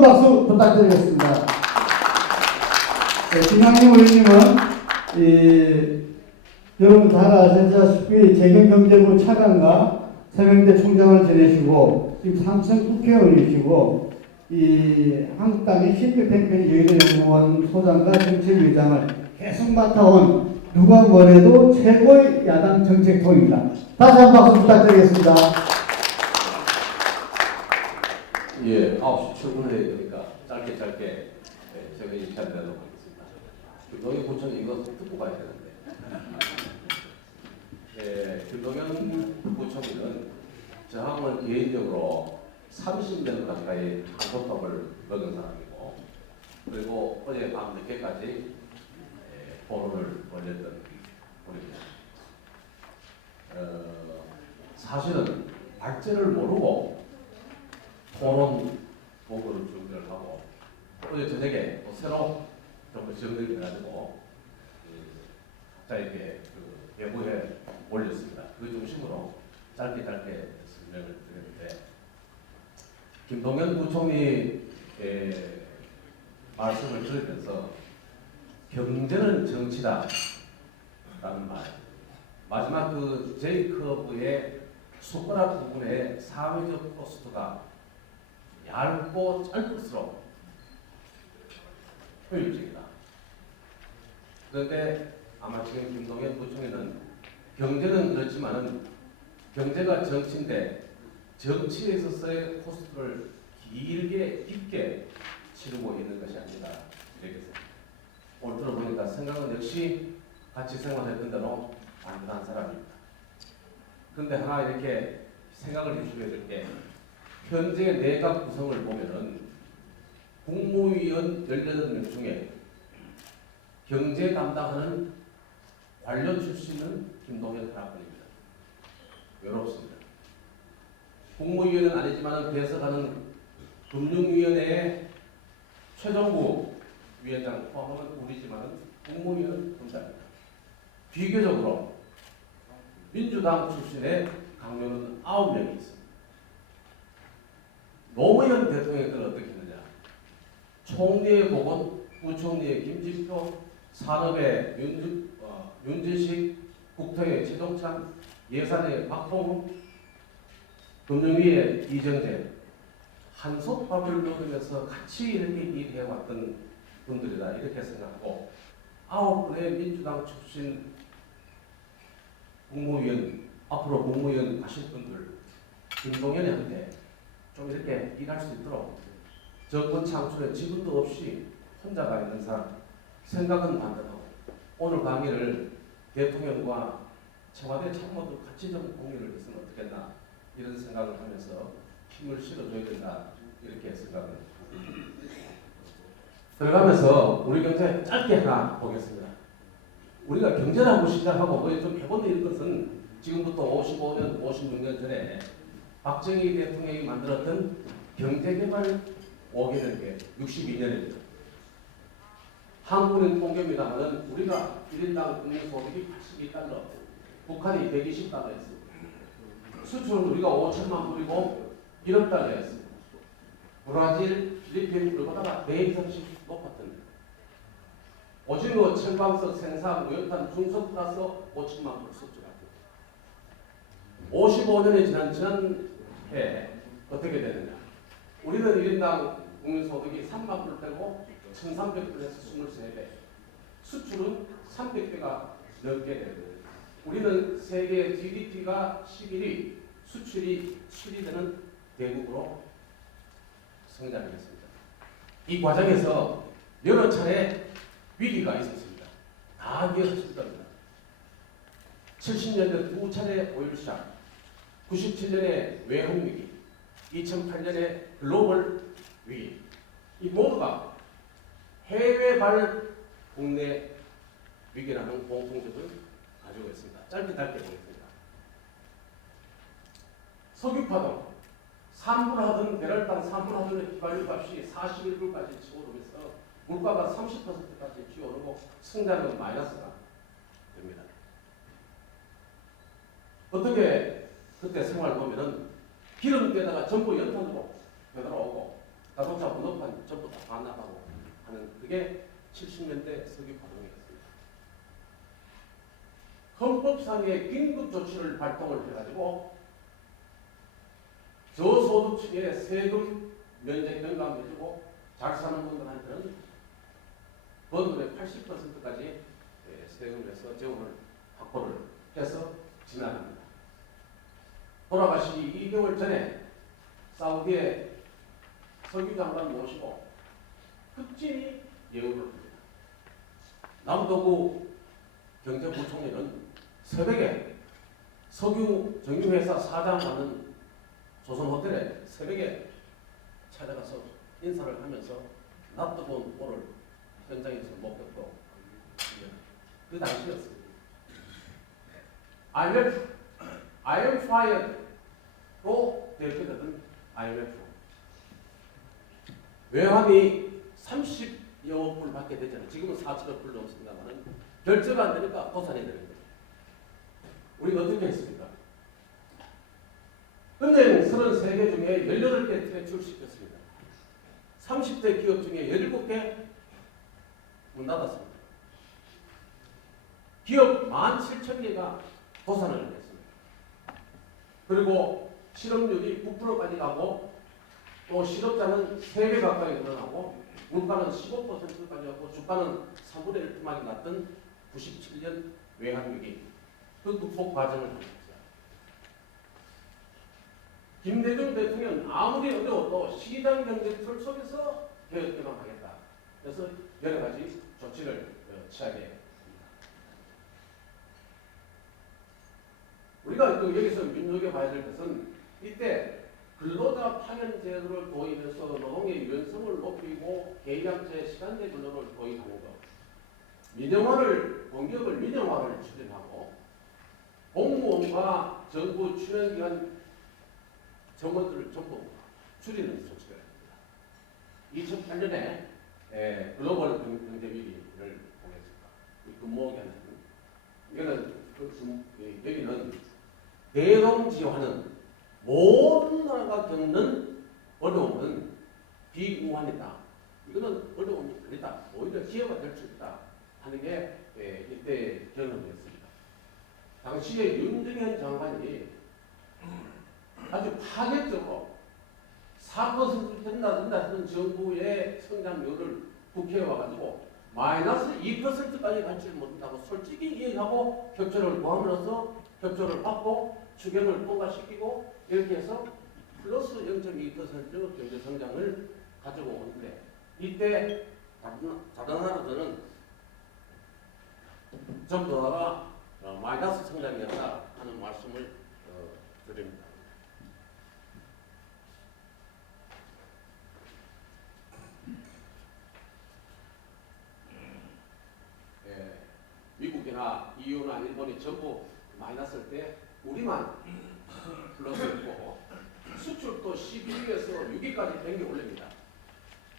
박수 부탁드리겠습니다. 네, 김학림 의원님은 여러분 다 아시다시피 재경경제부 차관과 세명대 총장을 지내시고 지금 삼선 국회의원이시고 한국당의 실비캠페인 여의도 연구원 소장과 정책위장을 계속 맡아온 누가 뭐래도 최고의 야당 정책통입니다. 다시 한 박수 부탁드리겠습니다. 예, 9시 출근해야 되니까 짧게 제가 인사를 내도록 하겠습니다. 김동연 부총리 이거 듣고 가야 되는데. 네, 김동연 부총리는 저하고는 개인적으로 30년 가까이 한솥밥을 먹은 사람이고, 그리고 어제 밤 늦게까지 토론을 벌였던 분입니다. 사실은 발제를 모르고 토론 보고를 준비를 하고 어제 저녁에 또 새로 좀 정리를 해가지고 각자에게 외부에 올렸습니다. 그 중심으로 짧게 설명을 드렸는데, 김동연 부총리의 말씀을 들으면서 경제는 정치다 라는 말, 마지막 그 J커브의 숟가락 부분에 사회적 코스트가 얇고 짧을수록 효율적이다. 그런데 아마 지금 김동연 부총리는 경제는 그렇지만은 경제가 정치인데 정치에 있어서의 코스트를 깊게 치르고 있는 것이 아니다, 이렇게 생각합니다. 오늘 들어보니까 생각은 역시 같이 생활했던 대로 완전한 사람입니다. 그런데 하나 이렇게 생각을 해주셔야 될 게, 현재 내각 구성을 보면은 국무위원 18명 중에 경제 담당하는 관련 출신은 김동연 하나뿐입니다. 외롭습니다. 국무위원은 아니지만 배석하는 금융위원회의 최종구 위원장 포함하면 우리지만 국무위원은 혼자입니다. 비교적으로 민주당 출신의 강요는 9명이 있습니다. 노무현 대통령께는 어떻게 했느냐? 총리의 복원, 부총리의 김진표, 산업의 윤재식, 국토의 최동찬, 예산의 박홍우, 금융위의 이정재, 한솥밥을 먹으면서 같이 이렇게 일해왔던 분들이다, 이렇게 생각하고, 9분의 민주당 출신 국무위원, 앞으로 국무위원 하실 분들 김동연한테 좀 이렇게 일할 수 있도록 정권 창출에 지분도 없이 혼자가 있는 사람, 생각은 반대하고 오늘 강의를 대통령과 청와대 참모도 같이 좀 공유를 했으면 어떻겠나, 이런 생각을 하면서 힘을 실어줘야 된다, 이렇게 생각을 합니다. 들어가면서 우리 경제 짧게 하나 보겠습니다. 우리가 경제라고 시작하고 좀 해본 것은 지금부터 55년, 56년 전에 박정희 대통령이 만들었던 경제개발 5개년계 62년입니다. 한국은 통계입니다만 우리가 1인당 국민소득이 82달러, 북한이 120달러였습니다. 수출은 우리가 5천만 불이고 1억 달러였습니다. 브라질, 필리핀, 우리보다 4 이상씩 높았던, 오징어, 철광석, 생산, 무역탄, 중소 플러스 5천만 불 수출하고, 55년이 지난 전해 어떻게 되느냐? 우리는 1인당 국민소득이 3만 불 빼고 1,300불에서 23배, 수출은 300배가 넘게 되거든요. 우리는 세계 GDP가 11위, 수출이 7위 되는 대국으로 성장했습니다. 이 과정에서 여러 차례 위기가 있었습니다. 다 기억하실 겁니다. 70년대 2차례 오일쇼크, 97년에 외환위기, 2008년에 글로벌 위기, 이 모두가 해외발 국내 위기라는 공통점을 가지고 있습니다. 짧게 보겠습니다. 석유파동, 3불 하던 배럴당 3불 하던 휘발유값이 41불까지 치고 오르면서 물가가 30%까지 치오르고 성장은 마이너스가 됩니다. 어떻게 그때 생활을 보면은 기름때다가 전부 연탄으로 되돌아오고 자동차 분업판 전부 다 반납하고 하는 그게 70년대 석유 파동이었습니다. 헌법상의 긴급 조치를 발동을 해가지고 저소득층에 세금 면제 경감해주고 잘 사는 분들한테는 번들의 80%까지 세금에서 재원을 확보를 해서 지나갑니다. 돌아가시기 2개월 전에 사우디의 석유 장관 모시고 흑진이 예우를 합니다. 남도구 경제부총리는 새벽에 석유 정유회사 사장하는 조선호텔에 새벽에 찾아가서 인사를 하면서 낯뜨거운 오를 현장에서 목격도 그 당시였습니다. I am fired로 대표되던 IMF 외환이 30여 불 밖에 되잖아요. 지금은 4천억 불 넘습니다만 결제가 안 되니까 도산이 되는 거예요. 우리가 어떻게 했습니까? 은행 33개 중에 18개 퇴출시켰습니다. 30대 기업 중에 17개 문 닫았습니다. 기업 17,000개가 도산을 했습니다. 그리고 실업률이 9%까지 가고 또 실업자는 3배 가까이 늘어나고 물가는 15%까지 가고 주가는 3분의 1 토막이 났던 97년 외환위기 그 극복 과정을 합니다. 김대중 대통령은 아무리 어려워도 시장경제 틀 속에서 개혁 개방하겠다. 그래서 여러 가지 조치를 취하게 됩니다. 우리가 여기서 눈여겨봐야 될 것은 이때 근로자 파견 제도를 도입해서 노동의 유연성을 높이고 계약제, 시간제 근로를 도입하는 것, 민영화를 공기업을 민영화를 추진하고 공무원과 정부 출연기관 정원들을 전부 줄이는 조치가 있습니다. 2008년에 글로벌 경제 위기를 보냈습니다. 근무기간은 여기는 대동지화는 모든 나라가 겪는 어려움은 비무한이다. 이거는 어려움이 아니다. 오히려 기회가 될 수 있다 하는 게 이때 경험이었습니다. 당시에 윤석열 장관이 아주 파격적으로 4% 된다 하는 정부의 성장률을 국회에 와가지고 마이너스 2%까지 갈지 못한다고 솔직히 얘기하고 협조를 구함으로써 협조를 받고 추경을 통과시키고 이렇게 해서 플러스 0.2% 경제 성장을 가지고 오는데 이때 다른 나라들은 전부 다가 마이너스 성장이었다 하는 말씀을 드립니다. 미국이나 EU나 일본이 전부 마이너스일 때 우리만 플러스였고 수출도 12위에서 6위까지 땡겨 올립니다.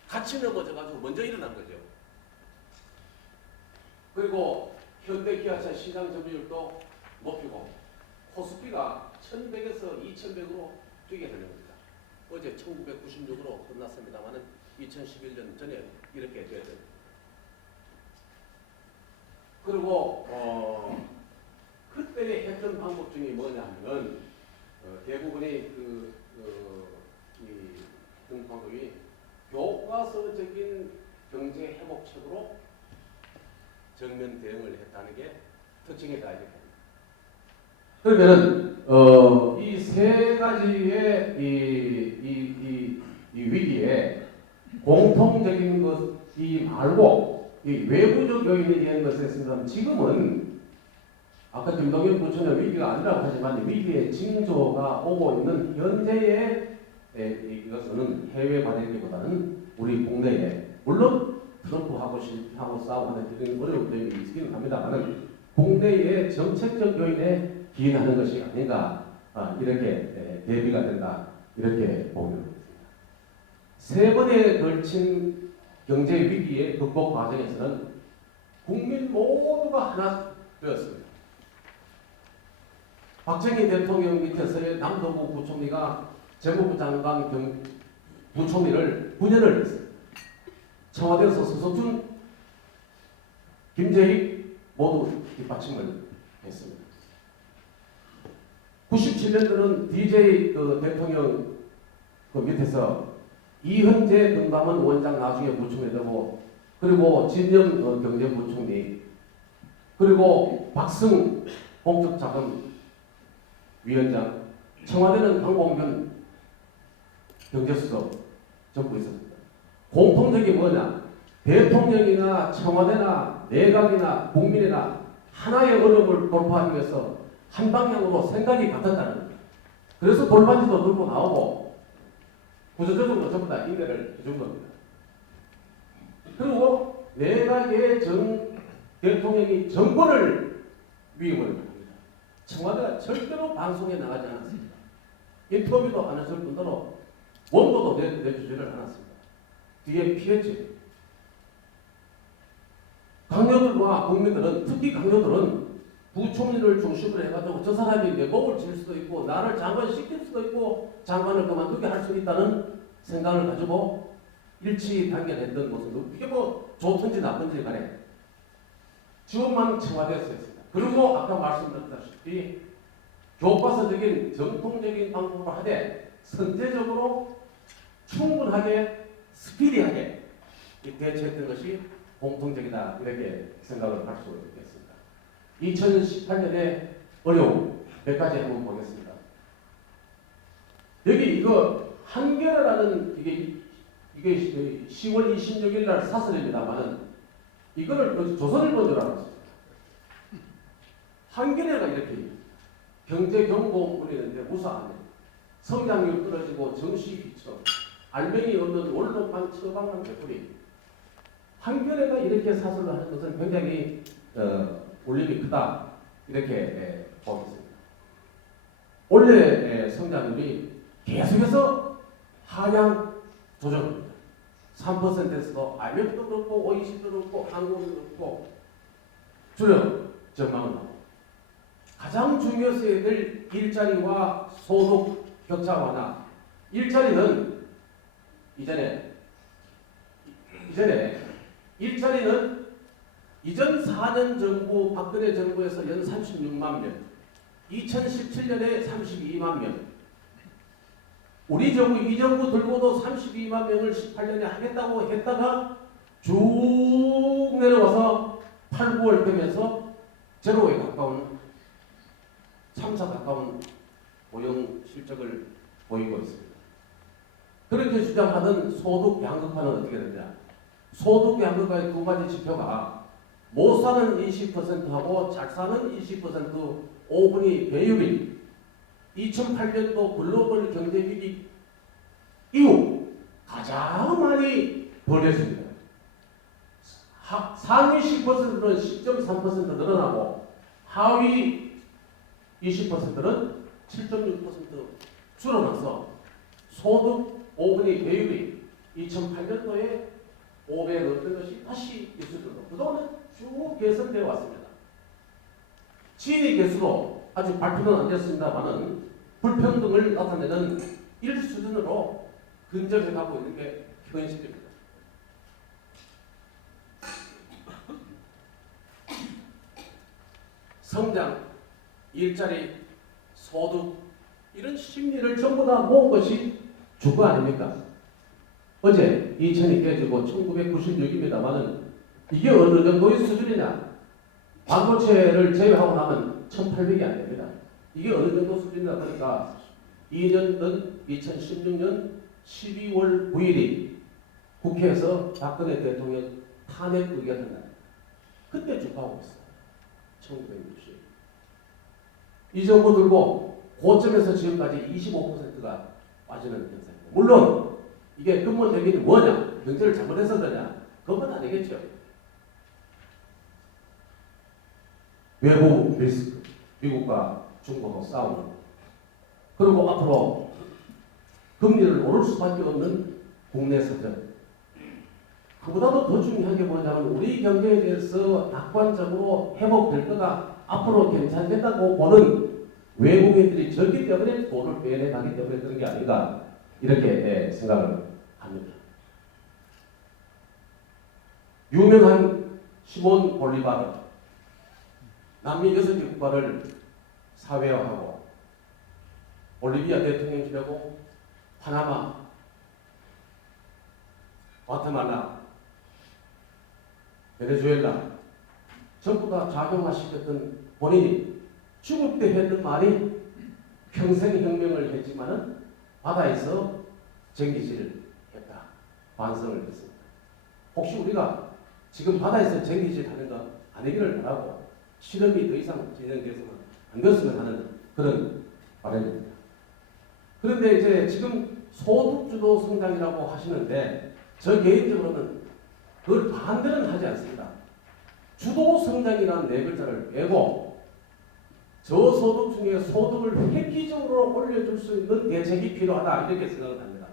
같이 넘어져가지고 먼저 일어난 거죠. 그리고 현대기아차 시장 점유율도 높이고 코스피가 1100에서 2100으로 뛰게 되는 겁니다. 어제 1996으로 끝났습니다만 2011년 전에 이렇게 돼야 됩니다. 그리고 그때 했던 방법 중에 뭐냐면 대부분이 이 방법이 교과서적인 경제 회복책으로 정면 대응을 했다는 게 특징이다 이렇게 합니다. 그러면은 이 세 가지의 이 위기에 공통적인 것이 말고 이 외부적 요인에 대한 것에 있어서 지금은 아까 김동연 부총장 위기가 아니라고 하지만 위기의 징조가 오고 있는 현재의 이것은 해외 반응기보다는 우리 국내에 물론 트럼프하고 싸우는 그런 어려움들이 있기는 합니다만 국내의 정책적 요인에 기인하는 것이 아닌가 이렇게 대비가 된다 이렇게 보면 됩니다. 세 번에 걸친 경제 위기의 극복 과정에서는 국민 모두가 하나 되었습니다. 박정희 대통령 밑에서의 남도구 부총리가 재무부 장관 부총리를 분열을 했습니다. 청와대에서 서석준, 김재익 모두 뒷받침을 했습니다. 97년도는 DJ 대통령 그 밑에서 이현재 금감원 원장 나중에 부총리 되고, 그리고 진영 경제부총리, 그리고 박승 공적자금위원장, 청와대는 황봉균 경제수석 전부 있었습니다. 공통적인 뭐냐? 대통령이나 청와대나 내각이나 국민이나 하나의 어려움을 돌파하기 위해서 한 방향으로 생각이 같았다는 거예요. 그래서 돌반지도 들고 나오고 구조조정도 전부 다 인내를 해준 겁니다. 그리고 내각의 대통령이 정권을 위임을 합니다. 청와대가 절대로 방송에 나가지 않았습니다. 인터뷰도 안 했을 뿐더러 원고도 내주지를 않았습니다. 뒤에 피했지. 강요들과 국민들은, 특히 강요들은 부총리를 중심으로 해가지고 저 사람이 내곡을 칠 수도 있고 나를 장관 시킬 수도 있고 장관을 그만두게 할 수 있다는 생각을 가지고 일치단결했던 모습도, 이게 뭐 좋든지 나쁜지 간에 주만 청와대에서 했습니다. 그리고 아까 말씀드렸다시피 교과서적인 정통적인 방법으로 하되 선제적으로 충분하게 스피디하게 대처했던 것이 공통적이다, 이렇게 생각을 할 수 있겠습니다. 2018년의 어려움 몇 가지 한번 보겠습니다. 여기 이거 한겨레라는 이게 10월 26일 날 사설입니다만은 이거를 조선일보인 줄 알았어요. 한겨레가 이렇게 경제 경고 올리는데 무사하네. 성장률 떨어지고 정시 비처, 알맹이 없는 원로판 처방한 개풀이. 한겨레가 이렇게 사설을 하는 것은 굉장히 울림이 크다, 이렇게 보겠습니다. 올해 성장률이 계속해서 하향 조정입니다. 3%에서도 IMF도 그렇고 OECD도 그렇고 한국도 그렇고 주력 전망은 나오고, 가장 중요시해야 될 일자리와 소득 격차 완화. 일자리는 이전에 일자리는 이전 4년 정부 박근혜 정부에서 연 36만 명, 2017년에 32만 명, 우리 정부 이 정부 들고도 32만 명을 18년에 하겠다고 했다가 쭉 내려와서 8, 9월 되면서 제로에 가까운 3, 4 가까운 고용 실적을 보이고 있습니다. 그렇게 주장하는 소득 양극화는 어떻게 되냐? 소득 양극화의 두 가지 지표가 못 사는 20%하고 잘 사는 20% 5분위 배율이 2008년도 글로벌 경제 위기 이후 가장 많이 벌어졌습니다. 상위 10%는 10.3% 늘어나고 하위 20%는 7.6% 줄어나서 소득 5분위 배율이 2008년도에 500 넘는 것이 다시 있었던 그동안은 쭉 개선되어 왔습니다. 지니 개수로 아직 발표는 안 됐습니다만은 불평등을 나타내는 1수준으로 근접해 가고 있는 게 현실입니다. 성장, 일자리, 소득, 이런 심리를 전부 다 모은 것이 주거 아닙니까? 어제 2000이 깨지고 1996입니다만은 이게 어느 정도의 수준이냐? 반도체를 제외하고 나면 1800이 안 됩니다. 이게 어느 정도 수준이냐 보니까 2년 전 2016년 12월 9일이 국회에서 박근혜 대통령 탄핵 의결한 날. 그때 주가하고 있어요. 1960. 이 정도 들고 고점에서 지금까지 25%가 빠지는 현상입니다. 물론 이게 근본적인 뭐냐? 경제를 잘못해서 그러냐? 그건 아니겠죠. 외부 리스크, 미국과 중국하고 싸우는, 그리고 앞으로 금리를 오를 수밖에 없는 국내 사정. 그보다도 더 중요한 게 뭐냐면 우리 경제에 대해서 낙관적으로 회복될 거다, 앞으로 괜찮겠다고 보는 외국인들이 적기 때문에 돈을 빼내가기 때문에 그런 게 아닌가, 이렇게 생각을 합니다. 유명한 시몬 볼리바르, 남미 6개 국가를 사회화하고 볼리비아 대통령 지내고 파나마, 과테말라, 베네수엘라 전부 다 좌경화시켰던 본인이 죽을 때 했던 말이 평생 혁명을 했지만은 바다에서 쟁기질을 했다. 반성을 했습니다. 혹시 우리가 지금 바다에서 쟁기질 하는 거 아니기를 바라고 실험이 더 이상 진행돼서는 안 됐으면 하는 그런 바람입니다. 그런데 이제 지금 소득주도 성장이라고 하시는데 저 개인적으로는 그걸 반대는 하지 않습니다. 주도 성장이라는 네 글자를 빼고 저소득 중에 소득을 획기적으로 올려줄 수 있는 대책이 필요하다 이렇게 생각을 합니다.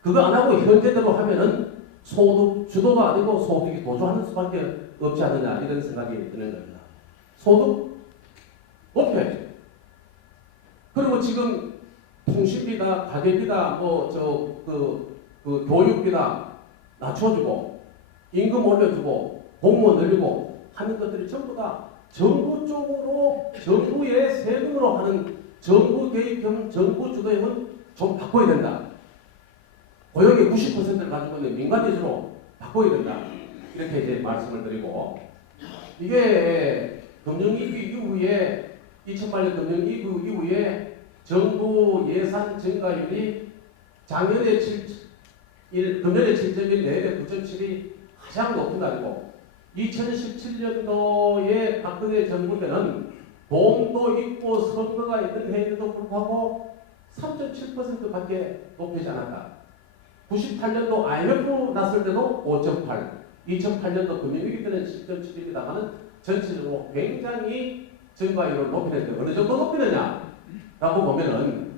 그거 안 하고 현재대로 하면은 소득 주도가 아니고 소득이 도주하는 수밖에 없지 않느냐 이런 생각이 드는 겁니다. 소득 높여야죠. 그리고 지금 통신비다, 가계비다, 교육비다 낮춰주고 임금 올려주고 공무원 늘리고 하는 것들이 전부 다 정부 쪽으로 정부의 세금으로 하는 정부 개입형 정부 주도형은 좀 바꿔야 된다. 고용의 90%를 가지고 있는 민간 위주로 바꿔야 된다. 이렇게 이제 말씀을 드리고 이게 금융위기 이후에 2008년 금융위기 이후에 정부 예산 증가율이 금년에 7.1, 내년에 9.7이 가장 높은 날이고 2017년도에 박근혜 정부 때는 봄도 있고 선거가 있는 해에도 불구하고 3.7%밖에 높이지 않았다. 98년도 IMF 났을 때도 5.8, 2008년도 금융위기 때는 10.7입니다만은 전체적으로 굉장히 증가율을 높이는데 어느 정도 높이느냐? 라고 보면은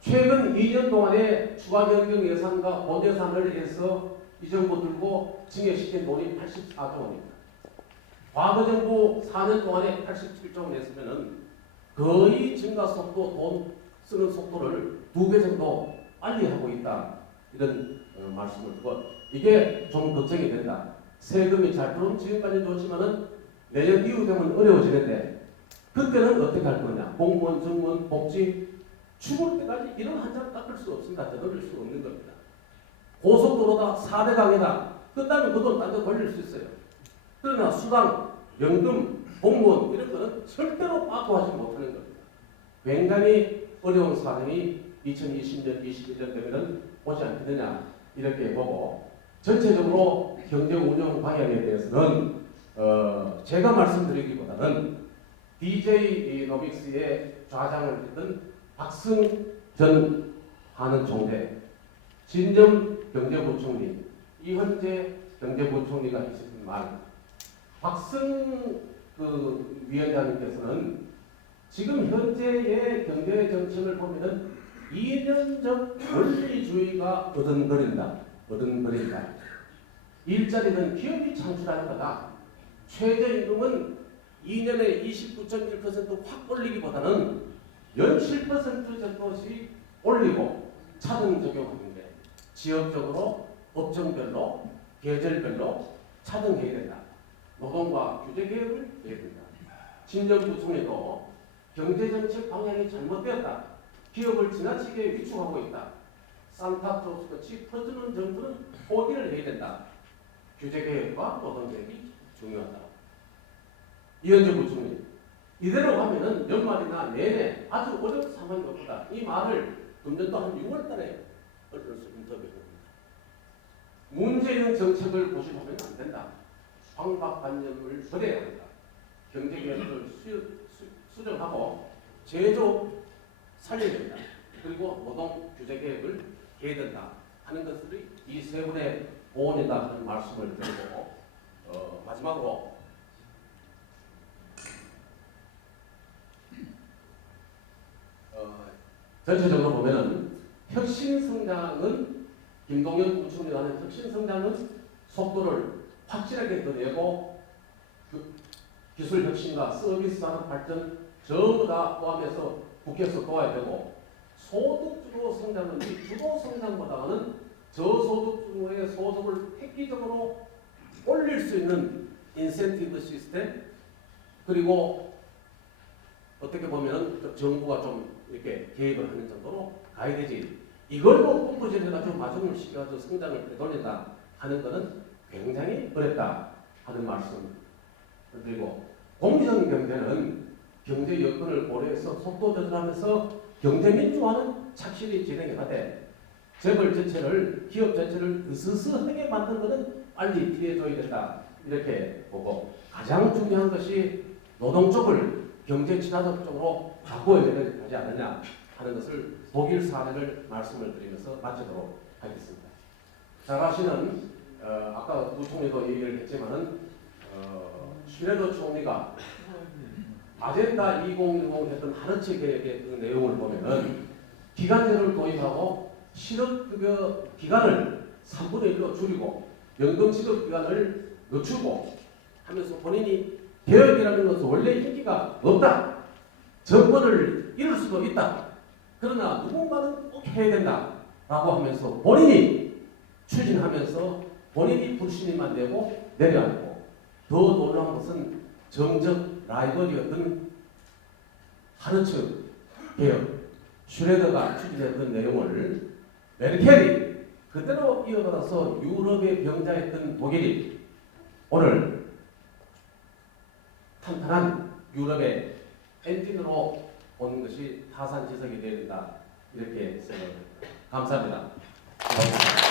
최근 2년 동안에 추가 변경 예산과 본예산을 해서 이 정부 들고 증액시킨 돈이 84조 원입니다. 과거 정부 4년 동안에 87조 원 냈으면은 거의 증가 속도, 돈 쓰는 속도를 2배 정도 빨리 하고 있다. 이런 말씀을 드고 이게 좀 걱정이 된다. 세금이 잘 들어오면 지금까지 좋지만은 내년 이후 되면 어려워지는데 그때는 어떻게 할 거냐? 공무원, 정무원, 복지 죽을 때까지 이런 한 장 깎을 수 없습니다. 되돌릴 수 없는 겁니다. 고속도로다, 4대 강이다. 끝나면 그 돈 딴 데 돌릴 수 있어요. 그러나 수당, 연금, 공무원 이런 거는 절대로 빠꾸하지 못하는 겁니다. 굉장히 어려운 상황이 2020년, 21년 되면은 오지 않겠느냐 이렇게 보고 전체적으로 경제 운영 방향에 대해서는 제가 말씀드리기보다는 DJ 노믹스의 좌장을 했던 박승 전 한은총재, 진정 경제부총리, 이현재 경제부총리가 있었던 말, 박승 위원장님께서는 지금 현재의 경제 정책을 보면은 이념적 원리주의가 어든거린다. 일자리는 기업이 창출하는 거다. 최저임금은 2년에 29.1% 확 올리기보다는 연 7% 정도씩 올리고 차등 적용하는 게 지역적으로, 업종별로, 계절별로 차등해야 된다. 노동과 규제 개혁을 해야 된다. 진정부총리도 경제정책 방향이 잘못되었다. 기업을 지나치게 위축하고 있다. 산타크로스같이 퍼주는 정도는 포기를 해야 된다. 규제 개혁과 노동 개혁이 중요하다. 이현재 부총리 이대로 가면은 연말이나 내내 아주 어려운 상황이 올 거다. 이 말을 금년도 한 6월달에 언론에서 인터뷰했습니다. 문재인 정책을 고집하면 안 된다. 황박관념을 버려야 한다. 경제개혁을 수정하고 제조업 살려야 된다. 그리고 노동 규제 개혁을 해야 된다 하는 것들이 이 세 분의 고언이다 하는 말씀을 드리고 마지막으로 전체적으로 보면은 혁신 성장은 김동연 부총리가 하는 혁신 성장은 속도를 확실하게 더 내고 기술 혁신과 서비스 산업 발전 전부 다 포함해서 국회에서 도와야 되고 소득주도 성장은 이 주도 성장보다는 저소득층의 소득을 획기적으로 올릴 수 있는 인센티브 시스템, 그리고 어떻게 보면 정부가 좀 이렇게 개입을 하는 정도로 가야 되지. 이걸로 펌프질해가지고 마중을 시켜서 성장을 되돌린다 하는 것은 굉장히 어렵다 하는 말씀을 드리고, 공정한 경제는 경제 여건을 고려해서 속도 조절하면서 경제 민주화는 착실히 진행해야 돼. 재벌 전체를, 기업 전체를 으스스하게 만드는 것은 빨리 피해줘야 된다 이렇게 보고, 가장 중요한 것이 노동 쪽을 경제 친화적 쪽으로 바꿔야 되지 않느냐 하는 것을 독일 사례를 말씀을 드리면서 마치도록 하겠습니다. 잘 아시는 아까 부총리도 얘기를 했지만은 슈레더 총리가 아젠다 2010 했던 하르츠 계획의 그 내용을 보면은 기간제를 도입하고 실업급여 기간을 3분의 1로 줄이고 연금 지급 기간을 늦추고 하면서 본인이 개혁이라는 것은 원래 인기가 없다. 정권을 잃을 수도 있다. 그러나 누군가는 꼭 해야 된다. 라고 하면서 본인이 추진하면서 본인이 불신임만 되고 내려앉고, 더 놀라운 것은 정적 라이벌이었던 하르츠 개혁, 슈레더가 추진했던 내용을 메르켈이 그대로 이어받아서 유럽에 병자했던 독일이 오늘 탄탄한 유럽의 엔진으로 보는 것이 타산지석이 되어야 된다 이렇게 생각합니다. 감사합니다. 고맙습니다.